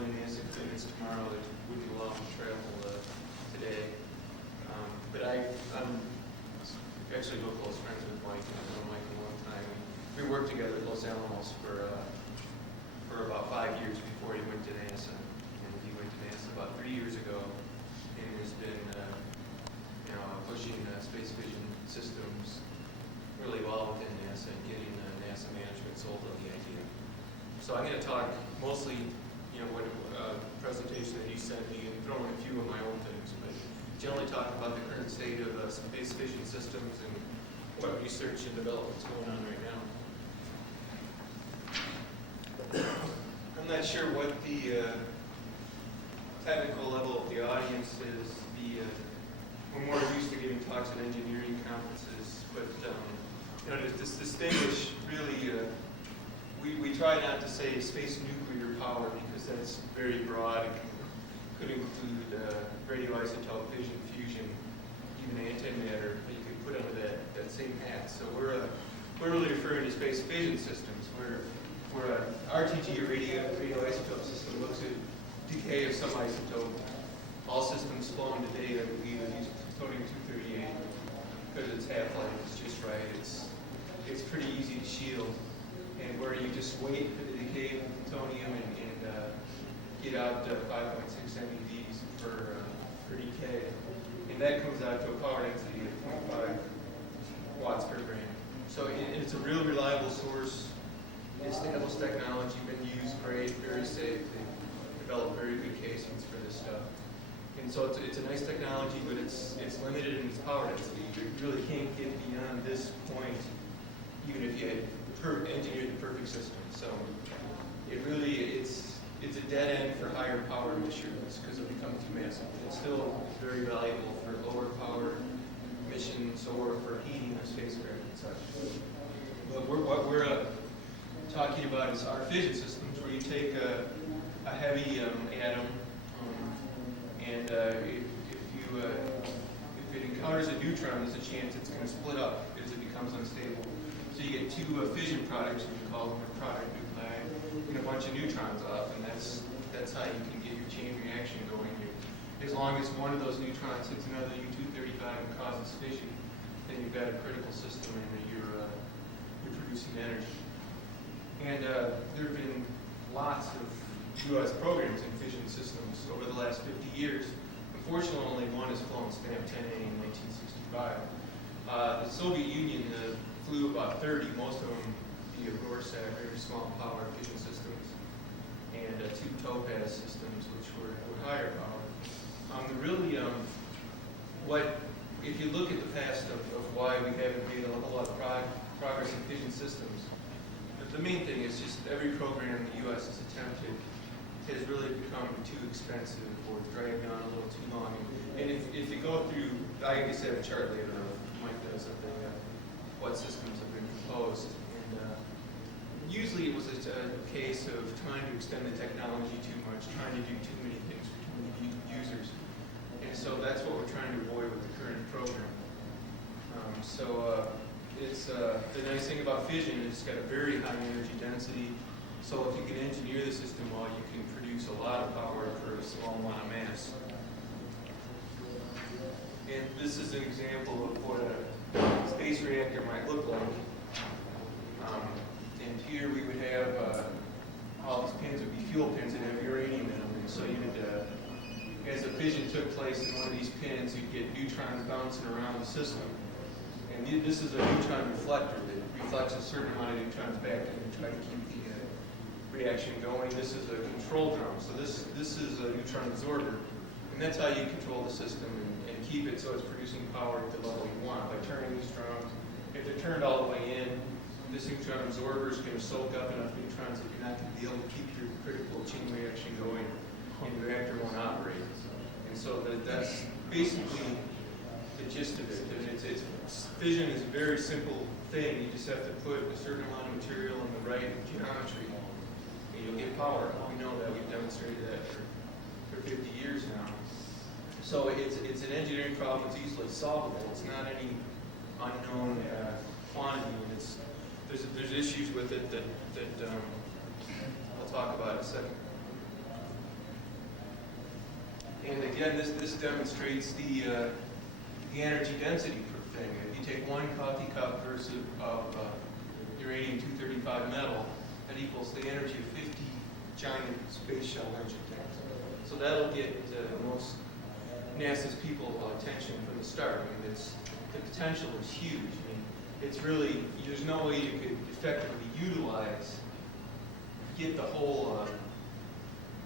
building NASA clearance tomorrow that wouldn't allow them to travel today. But I'm actually real close friends with Mike, and I've known Mike a long time. We worked together at Los Alamos for about 5 years before he went to NASA. And he went to NASA about 3 years ago, and has been pushing space vision systems really well within NASA and getting NASA management sold on the idea. So I'm going to talk mostly, what presentation that he sent me, and throw in a few of my own things, but generally talk about the current state of space vision systems and what research and development is going on right now. I'm not sure what the technical level of the audience is. We're more used to giving talks at engineering conferences, but to distinguish, really, we try not to say space nuclear power because that's very broad. It could include radioisotope fission, fusion, even antimatter that you could put under that same hat. So we're really referring to space fission systems, where an RTG, or radioisotope system, looks at decay of some isotope. All systems flown today, I believe, use plutonium-238 because its half-life is just right. It's pretty easy to shield, and where you just wait for the decay of plutonium and get out 5.6 MeVs per decay, and that comes out to a power density of 0.5 watts per gram. So it's a real reliable source. Established technology, been used great, very safe. They developed very good casings for this stuff. And so it's a nice technology, but it's limited in its power density. You really can't get beyond this point, even if you had engineered the perfect system. So it's a dead end for higher power missions because it becomes too massive. It's still very valuable for lower power missions or for heating of spacecraft and such. But what we're talking about is our fission systems, where you take a heavy atom. And if it encounters a neutron, there's a chance it's going to split up as it becomes unstable. So you get two fission products, we call them, or product nuclei, and a bunch of neutrons off, and that's how you can get your chain reaction going. As long as one of those neutrons hits another U-235 and causes fission, then you've got a critical system and you're producing energy. And there have been lots of U.S. programs in fission systems over the last 50 years. Unfortunately, only one has flown STAM 10A in 1965. The Soviet Union flew about 30, most of them via Rorschach, very small power fission systems, and two Topaz systems, which were higher power. If you look at the past of why we haven't made a whole lot of progress in fission systems, the main thing is just every program the U.S. has attempted has really become too expensive or dragged on a little too long. And if you go through, I guess I have a chart later on, Mike does something, what systems have been proposed. And usually it was a case of trying to extend the technology too much, trying to do too many things for too many users. And so that's what we're trying to avoid with the current program. It's the nice thing about fission is it's got a very high energy density. So if you can engineer the system well, you can produce a lot of power for a small amount of mass. And this is an example of what a space reactor might look like. And here we would have all these pins would be fuel pins that have uranium in them. And so you would, as the fission took place in one of these pins, you'd get neutrons bouncing around the system. And this is a neutron reflector that reflects a certain amount of neutrons back and try to keep the reaction going. This is a control drum. So this is a neutron absorber. And that's how you control the system and keep it so it's producing power at the level you want by turning these drums. If they're turned all the way in, this neutron absorber is going to soak up enough neutrons that you're not going to be able to keep your critical chain reaction going and the reactor won't operate. And so that's basically the gist of it. Fission is a very simple thing. You just have to put a certain amount of material in the right geometry and you'll get power. We know that. We've demonstrated that for 50 years now. So it's an engineering problem that's easily solvable. It's not any unknown quantity. And there's issues with it that I'll talk about in a second. And again, this demonstrates the energy density thing. If you take 1 coffee cup versus of uranium-235 metal, that equals the energy of 50 giant space shuttle engine tanks. So that'll get most NASA's people attention from the start. I mean, the potential is huge. I mean, it's really, there's no way you could effectively get the whole,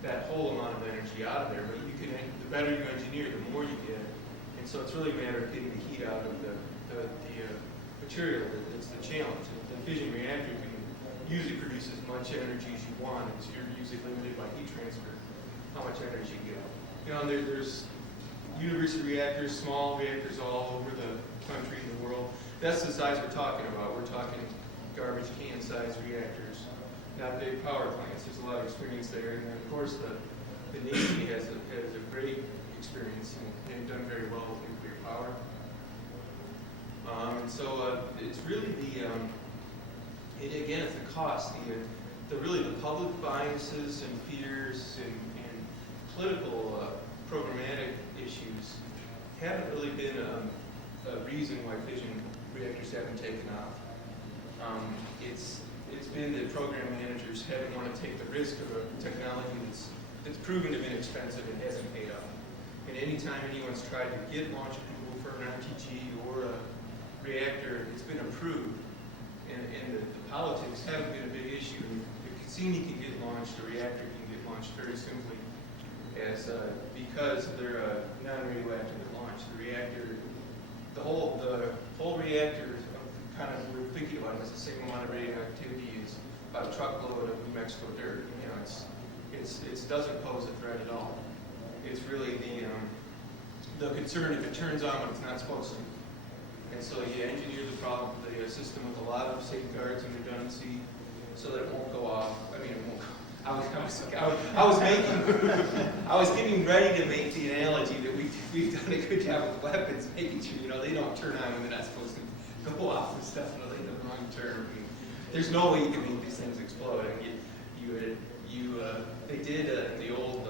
that whole amount of energy out of there. But you can, the better you engineer, the more you get. And so it's really a matter of getting the heat out of the material that's the challenge. And the fission reactor can usually produce as much energy as you want. You're usually limited by heat transfer, how much energy you get. You know, there's university reactors, small reactors all over the country and the world. That's the size we're talking about. We're talking garbage can size reactors, not big power plants. There's a lot of experience there. And then of course the Navy has a great experience and they've done very well with nuclear power. And so it's really again, it's the cost. Really the public biases and fears and political programmatic issues haven't really been a reason why fission reactors haven't taken off. It's been that program managers haven't wanted to take the risk of a technology that's proven to be inexpensive and hasn't paid off. And anytime anyone's tried to get launch approval for an RTG or a reactor, it's been approved. And the politics haven't been a big issue. The Cassini can get launched, the reactor can get launched very simply as because they're non-radioactive at launch. The whole reactor, kind of we're thinking about it as the same amount of radioactivity as about a truckload of New Mexico dirt. You know, it doesn't pose a threat at all. It's really the concern if it turns on when it's not supposed to. And so you engineer the system with a lot of safeguards and redundancy so that it won't go off. I mean, it won't go. I was getting ready to make the analogy that we've done a good job with weapons, making sure they don't turn on when they're not supposed to go off and stuff. They have the wrong term. I mean, there's no way you can make these things explode. I mean, they did in the old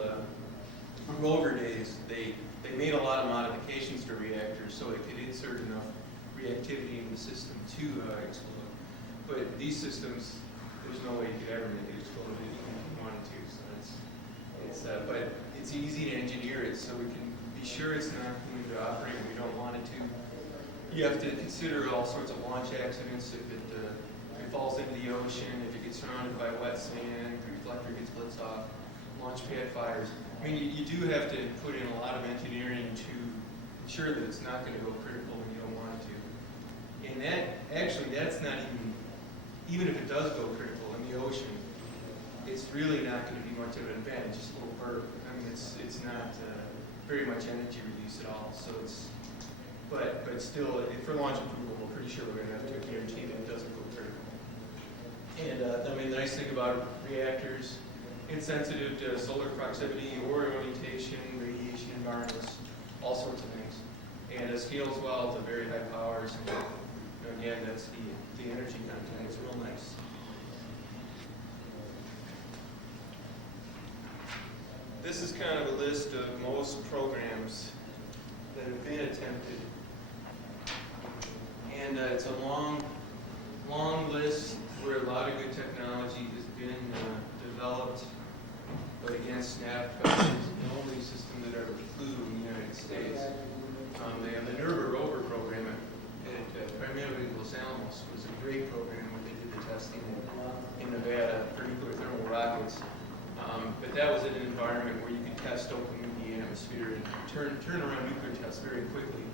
Rover days. They made a lot of modifications to reactors so it could insert enough reactivity in the system to explode. But these systems, there's no way you could ever make it explode even if you wanted to. So but it's easy to engineer it so we can be sure it's not going to operate when we don't want it to. You have to consider all sorts of launch accidents. If it falls into the ocean, if it gets surrounded by wet sand, the reflector gets blitzed off, launch pad fires. I mean, you do have to put in a lot of engineering to ensure that it's not going to go critical when you don't want it to. And that's not even if it does go critical in the ocean, it's really not going to be much of an event. It's just a little burp. I mean, it's not very much energy release at all. So but still, for launch approval, we're pretty sure we're going to have to guarantee that it doesn't go critical. And I mean, the nice thing about reactors, insensitive to solar proximity or orientation, radiation environments, all sorts of things. And it scales well to very high powers. And again, that's the energy content. It's real nice. This is kind of a list of most programs that have been attempted. And it's a long list where a lot of good technology has been developed. But again, SNAP is the only system that ever flew in the United States. They have the NERVA rover program at primarily Los Alamos. It was a great program where they did the testing in Nevada for nuclear thermal rockets. But that was in an environment where you could test openly in the atmosphere and turn around nuclear tests very quickly.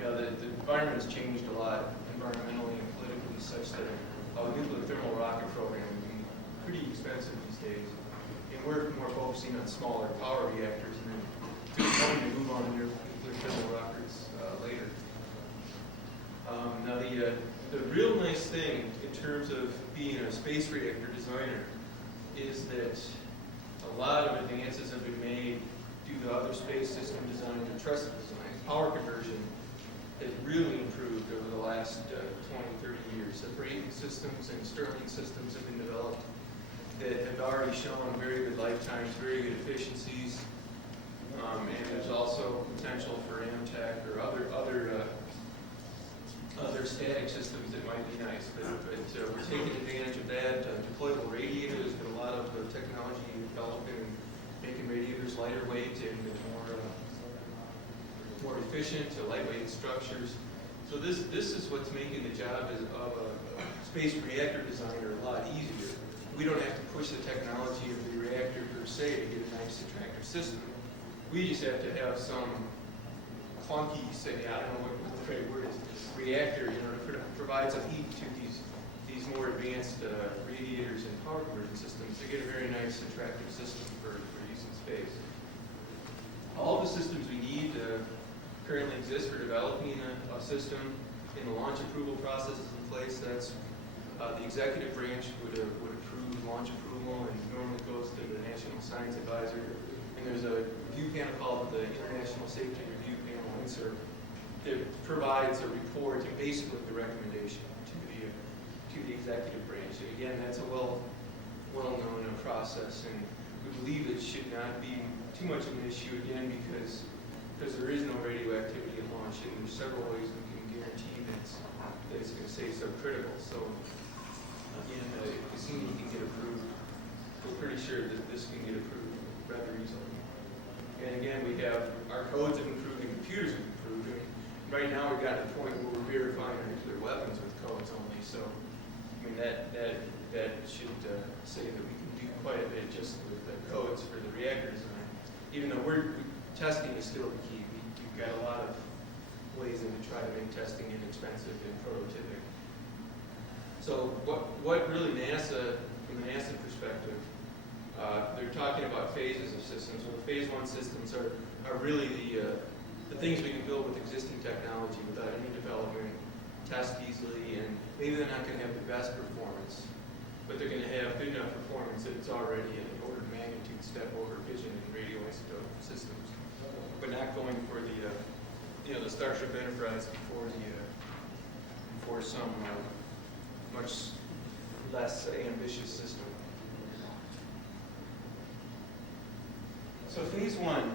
The environment has changed a lot environmentally and politically, such that a nuclear thermal rocket program would be pretty expensive these days. And we're more focusing on smaller power reactors and then to move on to nuclear thermal rockets later. Now the real nice thing in terms of being a space reactor designer is that a lot of advances have been made due to other space system design and trusted design. Power conversion has really improved over the last 20, 30 years. The Brayton systems and Stirling systems have been developed that have already shown very good lifetimes, very good efficiencies. And there's also potential for Amtech or other static systems that might be nice, but we're taking advantage of that. Deployable radiator, there's been a lot of technology developing, making radiators lighter weight and more efficient, lightweight structures. So this is what's making the job of a space reactor designer a lot easier. We don't have to push the technology of the reactor per se to get a nice attractive system. We just have to have some clunky, I don't know what the right word is, reactor, to provide some heat to these more advanced radiators and power conversion systems to get a very nice, attractive system for use in space. All the systems we need currently exist for developing a system. In the launch approval process is in place. That's the executive branch would approve launch approval, and normally goes to the National Science Advisor. And there's a review panel called the International Safety Review Panel insert that provides a report and basically the recommendation to the executive branch. And again, that's a well-known process, and we believe it should not be too much of an issue again because there is no radioactivity at launch, and there's several ways we can guarantee that it's going to stay subcritical. So again, if Cassini can get approved, we're pretty sure that this can get approved rather easily. And again, we have our codes have improved and computers have improved. And right now we've got to the point where we're verifying our nuclear weapons with codes only. So I mean that should say that we can do quite a bit just with the codes for the reactor design. Even though testing is still the key. We've got a lot of ways to try to make testing inexpensive and prototypic. So what really NASA, from the NASA perspective, they're talking about phases of systems. So the phase 1 systems are really the things we can build with existing technology without any development, test easily, and maybe they're not going to have the best performance, but they're going to have good enough performance that it's already an order of magnitude step over fission and radioisotope systems, but not going for the Starship Enterprise before some much less ambitious system. So phase 1,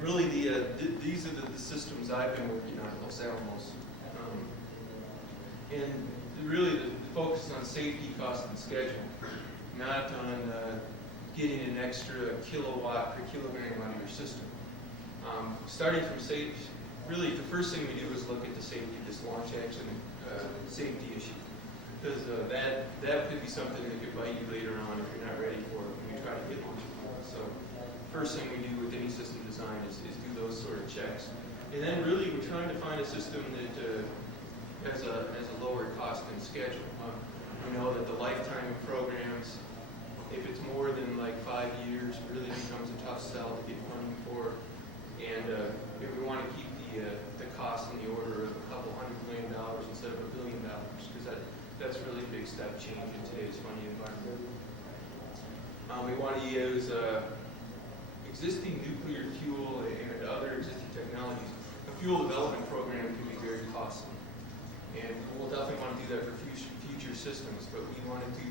really these are the systems I've been working on at Los Alamos. And really the focus is on safety, cost, and schedule, not on getting an extra kilowatt per kilogram out of your system. Starting from safety, really the first thing we do is look at the safety of this launch accident safety issue. Because that could be something that could bite you later on if you're not ready for it when you try to get launch approval. So first thing we do with any system design is do those sort of checks. And then really we're trying to find a system that has a lower cost and schedule. We know that the lifetime of programs, if it's more than like 5 years, really becomes a tough sell to get funding for. And if we want to keep the cost in the order of a couple $100 million instead of $1 billion, because that's really a big step change in today's funding environment. We want to use existing nuclear fuel and other existing technologies. A fuel development program can be very costly, and we'll definitely want to do that for future systems. But we want to do.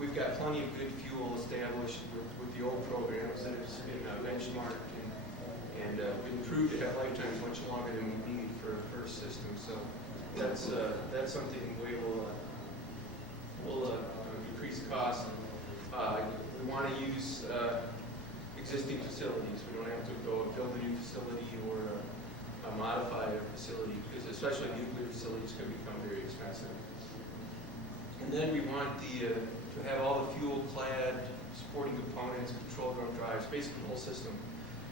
We've got plenty of good fuel established with the old programs that have been benchmarked and been proved to have lifetimes much longer than we need for a first system. So that's something we will decrease cost. We want to use existing facilities. We don't have to go build a new facility or modify a facility, because especially nuclear facilities can become very expensive. And then we want to have all the fuel-clad supporting components, control drum drives, basically the whole system,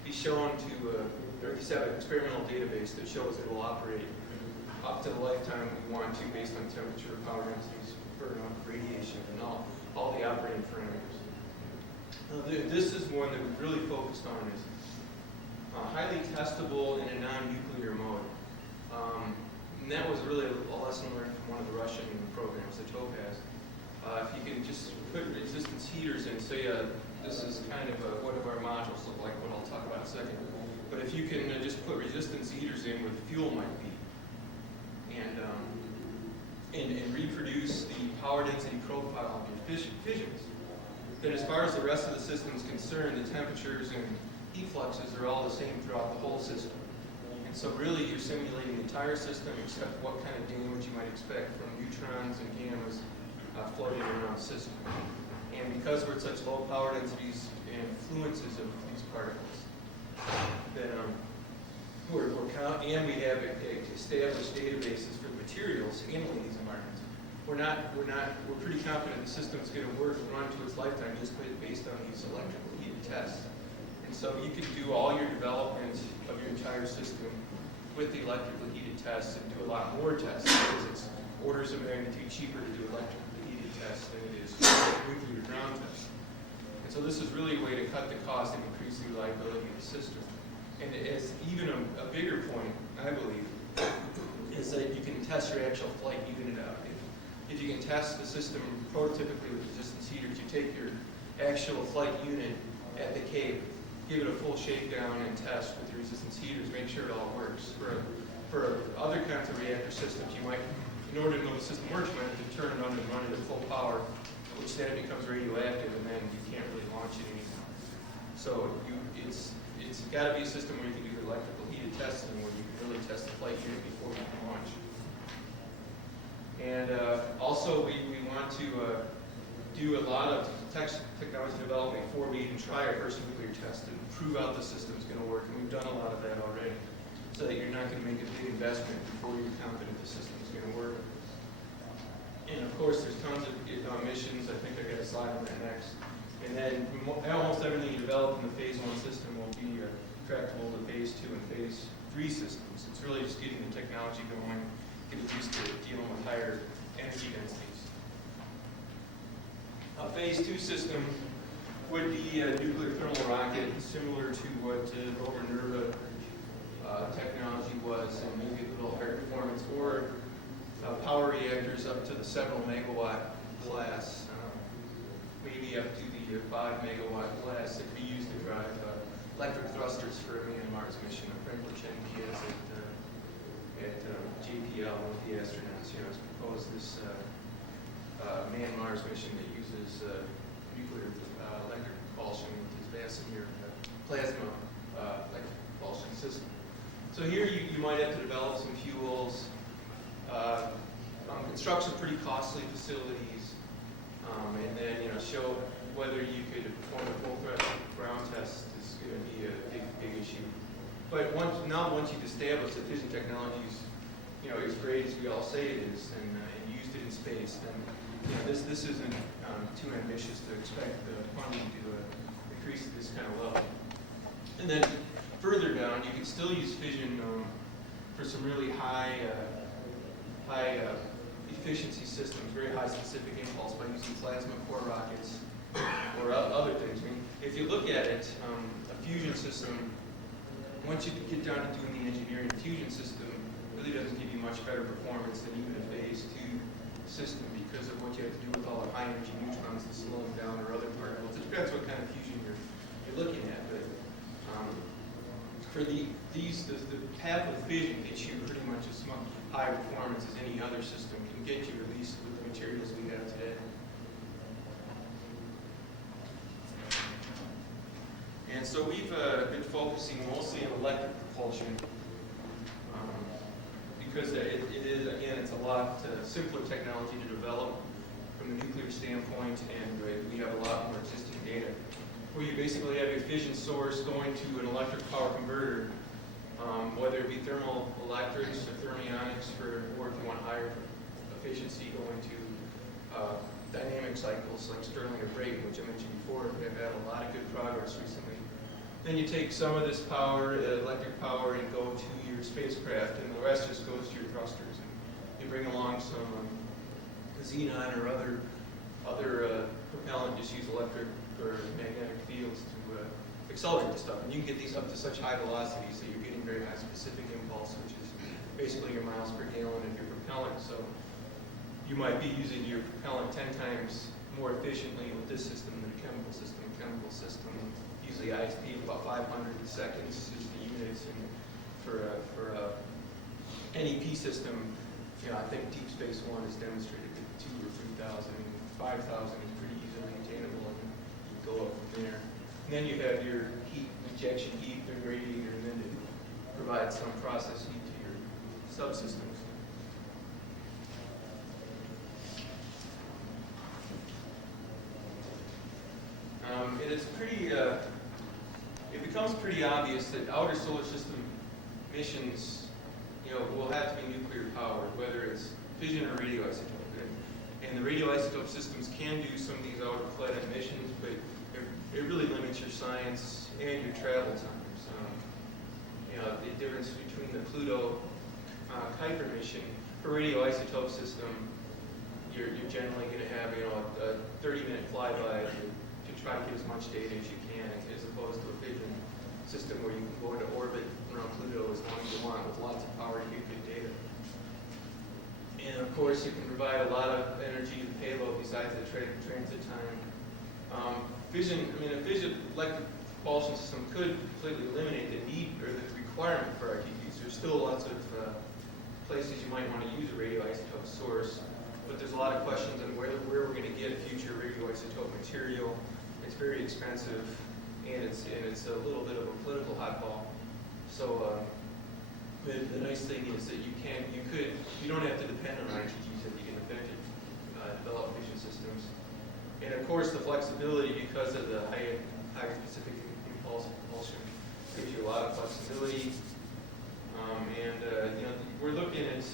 be shown to, or at least have an experimental database that shows it will operate up to the lifetime we want to, based on temperature, power densities, burn off, radiation, and all the operating parameters. Now, this is one that we've really focused on, is highly testable in a non-nuclear mode. And that was really a lesson learned from one of the Russian programs, the Topaz. If you can just put resistance heaters in, say this is kind of what do our modules look like, what I'll talk about in a second. But if you can just put resistance heaters in where the fuel might be, and reproduce the power density profile of your fissions, then as far as the rest of the system is concerned, the temperatures and heat fluxes are all the same throughout the whole system. And so really you're simulating the entire system except what kind of damage you might expect from neutrons and gammas floating around the system. And because we're at such low power densities and fluences of these particles, then and we have established databases for the materials handling these environments. We're pretty confident the system's going to work and run to its lifetime just based on these electrical heated tests. And so you can do all your development of your entire system with the electrically heated tests and do a lot more tests because it's orders of magnitude cheaper to do electrically heated tests than it is nuclear ground tests. And so this is really a way to cut the cost and increase the reliability of the system. And as even a bigger point, I believe, is that you can test your actual flight unit out. If you can test the system prototypically with resistance heaters, you take your actual flight unit at the Cape, give it a full shakedown and test with your resistance heaters, make sure it all works. For other kinds of reactor systems, you might, in order to know the system works, you might have to turn it on and run it at full power, which then it becomes radioactive, and then you can't really launch it anymore. So it's got to be a system where you can do the electrical heated testing, where you can really test the flight unit before you can launch. And also, we want to do a lot of technology development before we even try our first nuclear test and prove out the system's going to work. And we've done a lot of that already, so that you're not going to make a big investment before you're confident the system's going to work. And of course, there's tons of missions. I think I got a slide on that next. And then almost everything you develop in the phase 1 system will be tractable to phase 2 and phase 3 systems. It's really just getting the technology going, getting used to dealing with higher energy densities. A phase 2 system would be a nuclear thermal rocket, similar to what rover Nerva technology was, and maybe a little higher performance, or power reactors up to the several megawatt class, maybe up to the 5 megawatt class that could be used to drive electric thrusters for a manned Mars mission. A friend Chen Diaz at JPL with the astronauts, has proposed this manned Mars mission that uses nuclear electric propulsion with his Vasimir plasma electric propulsion system. So here you might have to develop some fuels, construct some pretty costly facilities, and then show whether you could perform a full threat ground test is going to be a big issue. But once you've established that fission technology is as great as we all say it is, and used it in space, then this isn't too ambitious to expect the funding to increase at this kind of level. And then further down, you can still use fission for some really high efficiency systems, very high specific impulse by using plasma core rockets or other things. I mean, if you look at it, a fusion system, once you get down to doing the engineering, a fusion system really doesn't give you much better performance than even a phase 2 system because of what you have to do with all the high energy neutrons to slow them down or other particles. It depends what kind of fusion you're looking at, but for the path of fission gets you pretty much as high performance as any other system can get you, at least with the materials we have today. And so we've been focusing mostly on electric propulsion because it is, again, it's a lot simpler technology to develop from the nuclear standpoint, and we have a lot more existing data. Where you basically have your fission source going to an electric power converter, whether it be thermal electrics or thermionics, or if you want higher efficiency, going to dynamic cycles like Stirling or Brayton, which I mentioned before. We've had a lot of good progress recently. Then you take some of this power, electric power, and go to your spacecraft, and the rest just goes to your thrusters. And you bring along some xenon or other propellant, just use electric or magnetic fields to accelerate the stuff. And you can get these up to such high velocities that you're getting very high specific impulse, which is basically your miles per gallon of your propellant. So you might be using your propellant 10 times more efficiently with this system than a chemical system. Usually ISP of about 500 seconds is the units, and for a NEP system, I think Deep Space One has demonstrated that 2,000 or 3,000, 5,000 is pretty easily attainable, and you go up from there. And then you have your heat and ejection heat through the radiator, and then to provide some process heat to your subsystems. It's pretty, it becomes pretty obvious that outer solar system missions, will have to be nuclear powered, whether it's fission or radioisotope. And the radioisotope systems can do some of these outer planet missions, but it really limits your science and your travel times. The difference between the Pluto Kuiper mission for radioisotope system, you're generally going to have a 30-minute flyby to try to get as much data as you can, as opposed to a fission system where you can go into orbit around Pluto as long as you want with lots of power to get good data. And of course, you can provide a lot of energy to the payload besides the transit time. Fission, a fission electric propulsion system could completely eliminate the need or the requirement for RTQs. There's still lots of places you might want to use a radioisotope source, but there's a lot of questions on where we're going to get future radioisotope material. It's very expensive, and it's a little bit of a political hotball. So the nice thing is that you don't have to depend on RTGs that you can eventually develop fission systems. And of course, the flexibility, because of the high specific impulse propulsion, gives you a lot of flexibility. We're looking at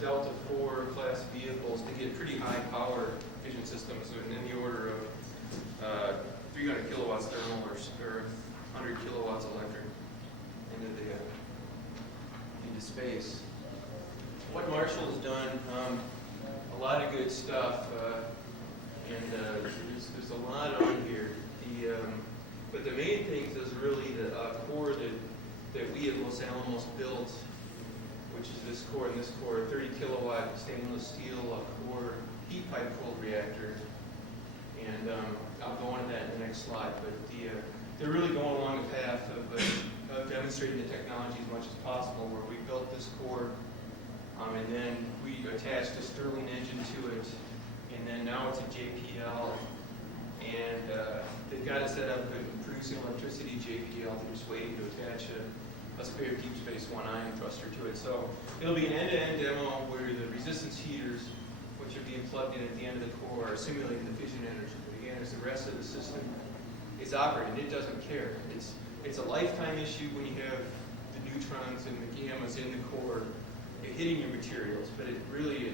Delta IV class vehicles to get pretty high power fission systems in the order of 300 kilowatts thermal or 100 kilowatts electric into space. What Marshall has done, a lot of good stuff, and there's a lot on here. But the main things is really the core that we at Los Alamos built, which is this core and this core, 30 kilowatt stainless steel core heat pipe cooled reactor. And I'll go into that in the next slide. But they're really going along the path of demonstrating the technology as much as possible, where we built this core, and then we attached a Stirling engine to it, and then now it's a JPL, and they've got it set up and producing electricity JPL. They're just waiting to attach a spare deep space 1 ion thruster to it. So it'll be an end-to-end demo where the resistance heaters, which are being plugged in at the end of the core, are simulating the fission energy. But again, as the rest of the system is operating, it doesn't care. It's a lifetime issue when you have the neutrons and the gammas in the core hitting your materials, but it really,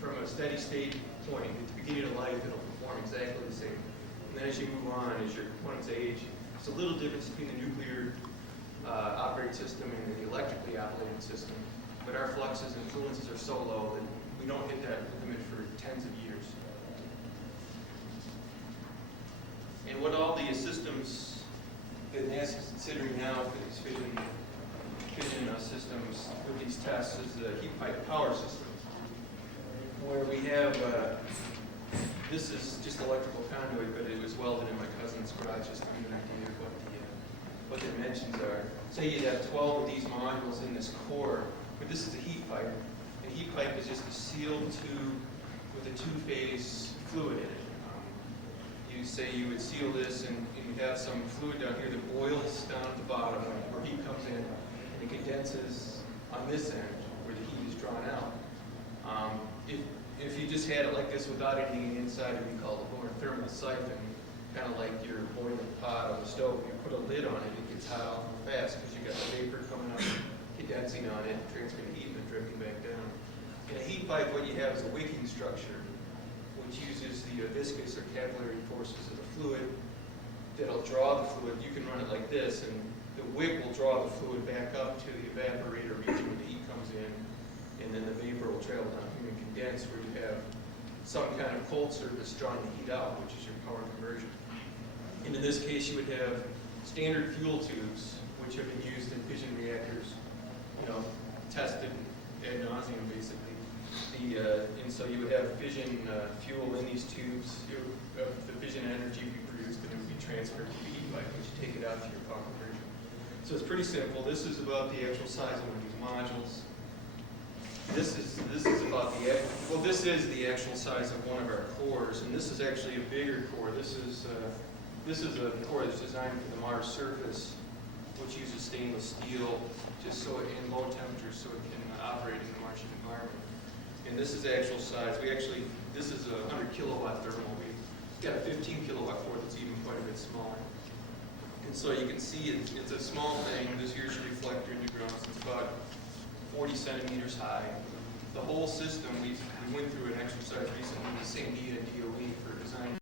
from a steady state point, at the beginning of life, it'll perform exactly the same. And then as you move on, as your components age, it's a little difference between the nuclear operating system and the electrically operated system. But our fluxes and fluences are so low that we don't hit that limit for tens of years. And what all the systems that NASA is considering now for these fission systems with these tests is the heat pipe power systems, where we have, this is just electrical conduit, but it was welded in my cousin's garage just to give an idea of what the dimensions are. Say you'd have 12 of these modules in this core, but this is a heat pipe. And heat pipe is just a sealed tube with a two-phase fluid in it. You say you would seal this and you have some fluid down here that boils down at the bottom where heat comes in, and it condenses on this end where the heat is drawn out. If you just had it like this without anything inside, it would be called a thermal siphon, kind of like your boiling pot on the stove. You put a lid on it, it gets hot awful fast because you got the vapor coming up, condensing on it, transferring heat, and then dripping back down. In a heat pipe, what you have is a wicking structure, which uses the viscous or capillary forces of the fluid that'll draw the fluid. You can run it like this, and the wick will draw the fluid back up to the evaporator region where the heat comes in, and then the vapor will travel down here and condense where you have some kind of cold surface drawing the heat out, which is your power conversion. And in this case, you would have standard fuel tubes, which have been used in fission reactors, tested ad nauseum, basically. And so you would have fission fuel in these tubes. The fission energy would be produced, and it would be transferred to the heat pipe, which you take it out to your power conversion. So it's pretty simple. This is about the actual size of one of these modules. This is about this is the actual size of one of our cores, and this is actually a bigger core. This is This is a core that's designed for the Mars surface, which uses stainless steel just so in low temperatures so it can operate in the Martian environment. And this is actual size. This is a 100 kilowatt thermal. We've got a 15 kilowatt core that's even quite a bit smaller. And so you can see it's a small thing. This here's a reflector in the ground. It's about 40 centimeters high. The whole system, we went through an exercise recently with St. D and DOE for design